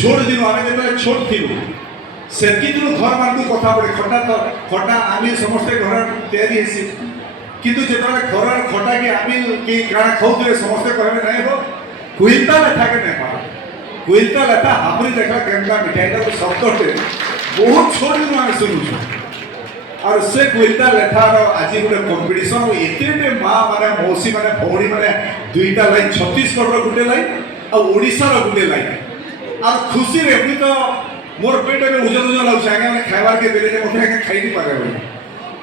छोट दिन आम जो छोट थी से दिन घर मान कथा पड़े खटा आमिल समस्ते घर तैयारी किंतु जो घर खटा कि आमिल कि काଣା खाऊे समस्ते कहबे नहीं हो कुइलता लेथा के नहीं पा कुइलता लेथा हाबरी देखा केमका मिठाईटा तो शब्दटे बहुत छोट दिन आम शुणुछु और से कुइलता लेथार आज गोटे कंपिटिशन एते माँ माने मौसी माने भौणी माने दुईटा लाइन छत्तीसगढ़ गोटे लाइन और ओडिशा गोटे लाइन और खुशी रे भी तो मोर पेट में उजन उजन लाग आगे मैंने खाइबार के बेले मत आगे खाई नहीं पारे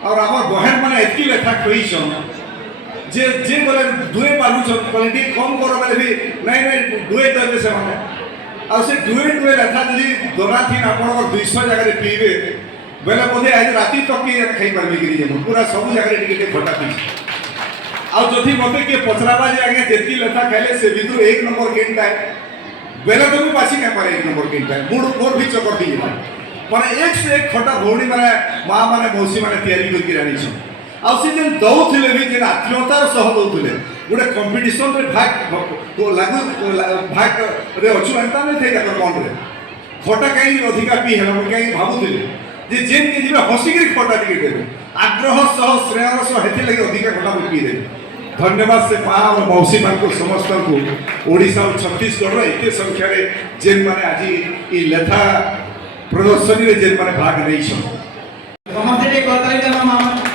और आम बहन मैंने एतकी लेखा कहीसन जे जे बोले दुए पालुछन क्वालिटी कम कर बोले भी नहीं नहीं दुए देवे से माने और से दुए दुए लेखा जदि दोना थी आपण 200 जगह पीबे बेले बोधे आज राति तक के खाई पारबे कि पूरा सब जगह टिके खटा पी और जदि मते के पचराबा जे आगे जेती लेखा खाइले से बिदु एक नंबर केनटा बेले तो भी बासी नहीं पारे एक नंबर केनटा मूड मोर भी चकर दी माने एक से एक खटा भौणी माने माँ माने मौसी माने तैयारी करके रानी छ आ से जेन दउथिले भी जेन आत्मीयतार सह दउथिले गोटे कंपटीशन रे भाग लागू भाग रे अछु अंता नहीं थे का मन रे खटा कहीं अधिका पी हेला कहीं भाबुथिले जे जेन के जिबे हसी के खटा टिके देबे आग्रह सह श्रेय सह हेति लगे अधिका खटा पी देबे धन्यवाद से माँ और मौसी मान को समस्त को ओडिशा और छत्तीसगढ़ एते संख्या रे जेन माने आज ई लेथा प्रदर्शनी रे जेन माने भाग नहीं छ समस्त रे कहतले मामा